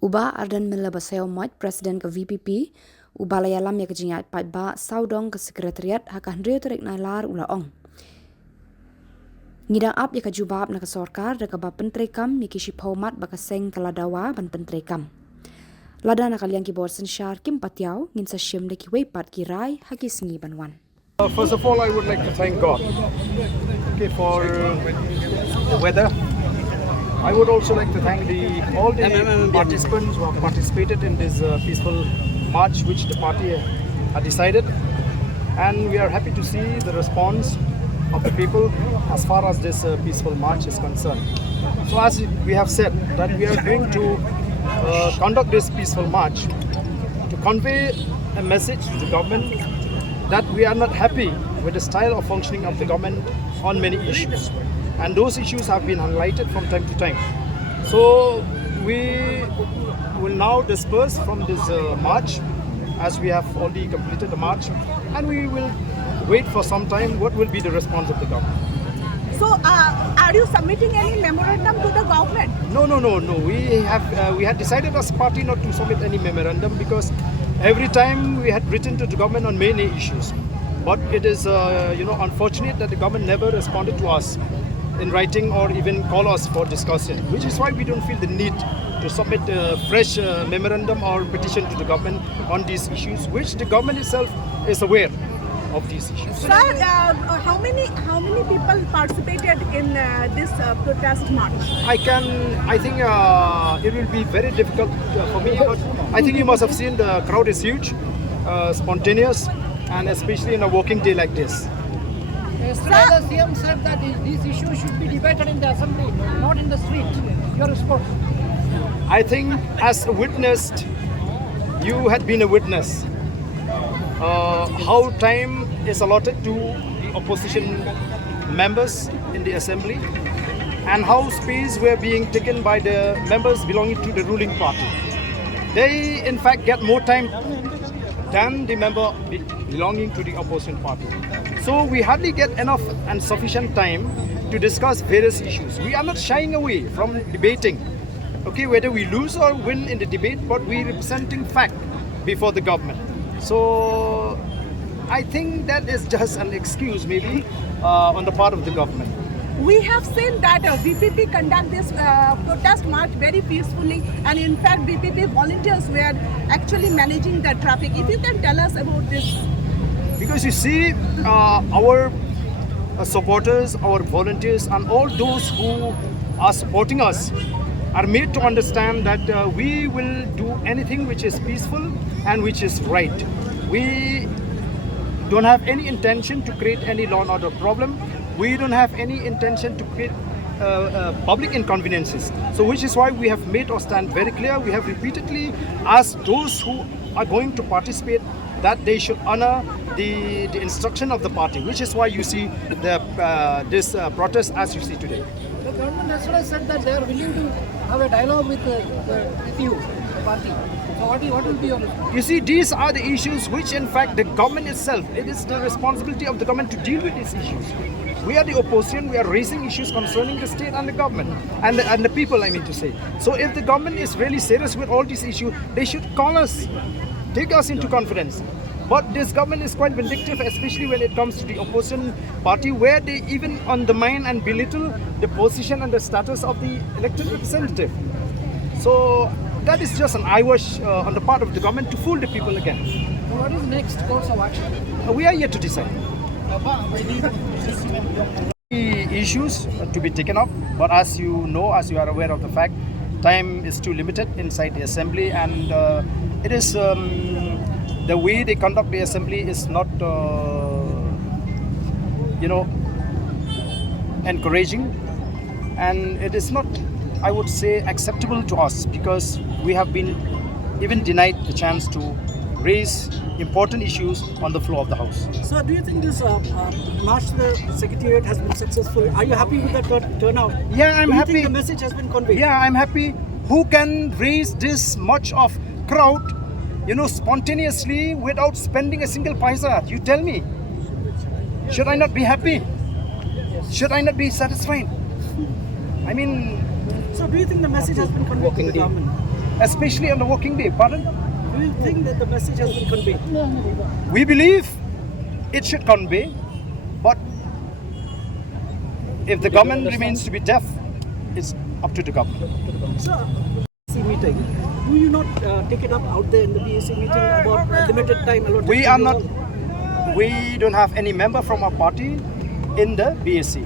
Uba ardan melabaseo moit Presiden ke VPP, uba layalam ya kejingat ba saudong ke sekretariat hakan rio terik nailar ulaong. Ngidang ap ya ke Jubab na ke Sorkar da ke ba pentrekam ya kishi paumat ba seng keladawa ban pentrekam. Lada na kaliang ki borsen syar kim patiau ngin sa syem de ki weipat ki rai haki sengi banwan. First of all, I would like to thank God for the weather. I would also like to thank all the participants who have participated in this peaceful march which the party had decided. And we are happy to see the response of the people as far as this peaceful march is concerned. So as we have said that we are going to conduct this peaceful march to convey a message to the government that we are not happy with the style of functioning of the government on many issues. And those issues have been highlighted from time to time. So we will now disperse from this march as we have already completed the march, and we will wait for some time what will be the response of the government. So are you submitting any memorandum to the government? No. We had decided as a party not to submit any memorandum because every time we had written to the government on many issues. But it is unfortunate that the government never responded to us in writing or even call us for discussion, which is why we don't feel the need to submit a fresh memorandum or petition to the government on these issues, which the government itself is aware of these issues. Sir, how many people participated in this protest march? I think it will be very difficult for me, but I think you must have seen the crowd is huge, spontaneous, and especially in a working day like this. Yesterday the CM said that these issues should be debated in the assembly, not in the street. Your response? I think as a witness, you had been a witness. How time is allotted to the opposition members in the assembly and how space were being taken by the members belonging to the ruling party. They in fact get more time than the member belonging to the opposition party. So we hardly get enough and sufficient time to discuss various issues. We are not shying away from debating, whether we lose or win in the debate, but we are representing fact before the government. So I think that is just an excuse maybe on the part of the government. We have seen that VPP conduct this protest march very peacefully, and in fact VPP volunteers were actually managing the traffic. If you can tell us about this. Because you see, our supporters, our volunteers, and all those who are supporting us are made to understand that we will do anything which is peaceful and which is right. We don't have any intention to create any law and order problem. We don't have any intention to create public inconveniences. So which is why we have made our stand very clear. We have repeatedly asked those who are going to participate that they should honor the instruction of the party, which is why you see this protest as you see today. The government as well said that they are willing to have a dialogue with you, the party. So what will be your response? You see, these are the issues which in fact the government itself, it is the responsibility of the government to deal with these issues. We are the opposition, we are raising issues concerning the state and the government and the people, I mean to say. So if the government is really serious with all these issues, they should call us, take us into confidence. But this government is quite vindictive, especially when it comes to the opposition party, where they even undermine and belittle the position and the status of the elected representative. So that is just an eyewash on the part of the government to fool the people again. So what is next course of action? We are yet to decide. Issues to be taken up, but as you know, as you are aware of the fact, time is too limited inside the assembly, and it is the way they conduct the assembly is not encouraging, and it is not, I would say, acceptable to us because we have been even denied the chance to raise important issues on the floor of the House. So do you think this march to the Secretariat has been successful? Are you happy with that turnout? Yeah, I'm happy. Think the message has been conveyed? Yeah, I'm happy. Who can raise this much of crowd, spontaneously without spending a single paisa? You tell me. Should I not be happy? Should I not be satisfied? I mean... So do you think the message has been conveyed to the government? especially on the working day. Pardon? Do you think that the message has been conveyed? We believe it should convey, but if the government remains to be deaf, it's up to the government. So, BAC meeting, do you not take it up out there in the BAC meeting about limited time allotted? We to are you not. all? We don't have any member from our party in the BAC.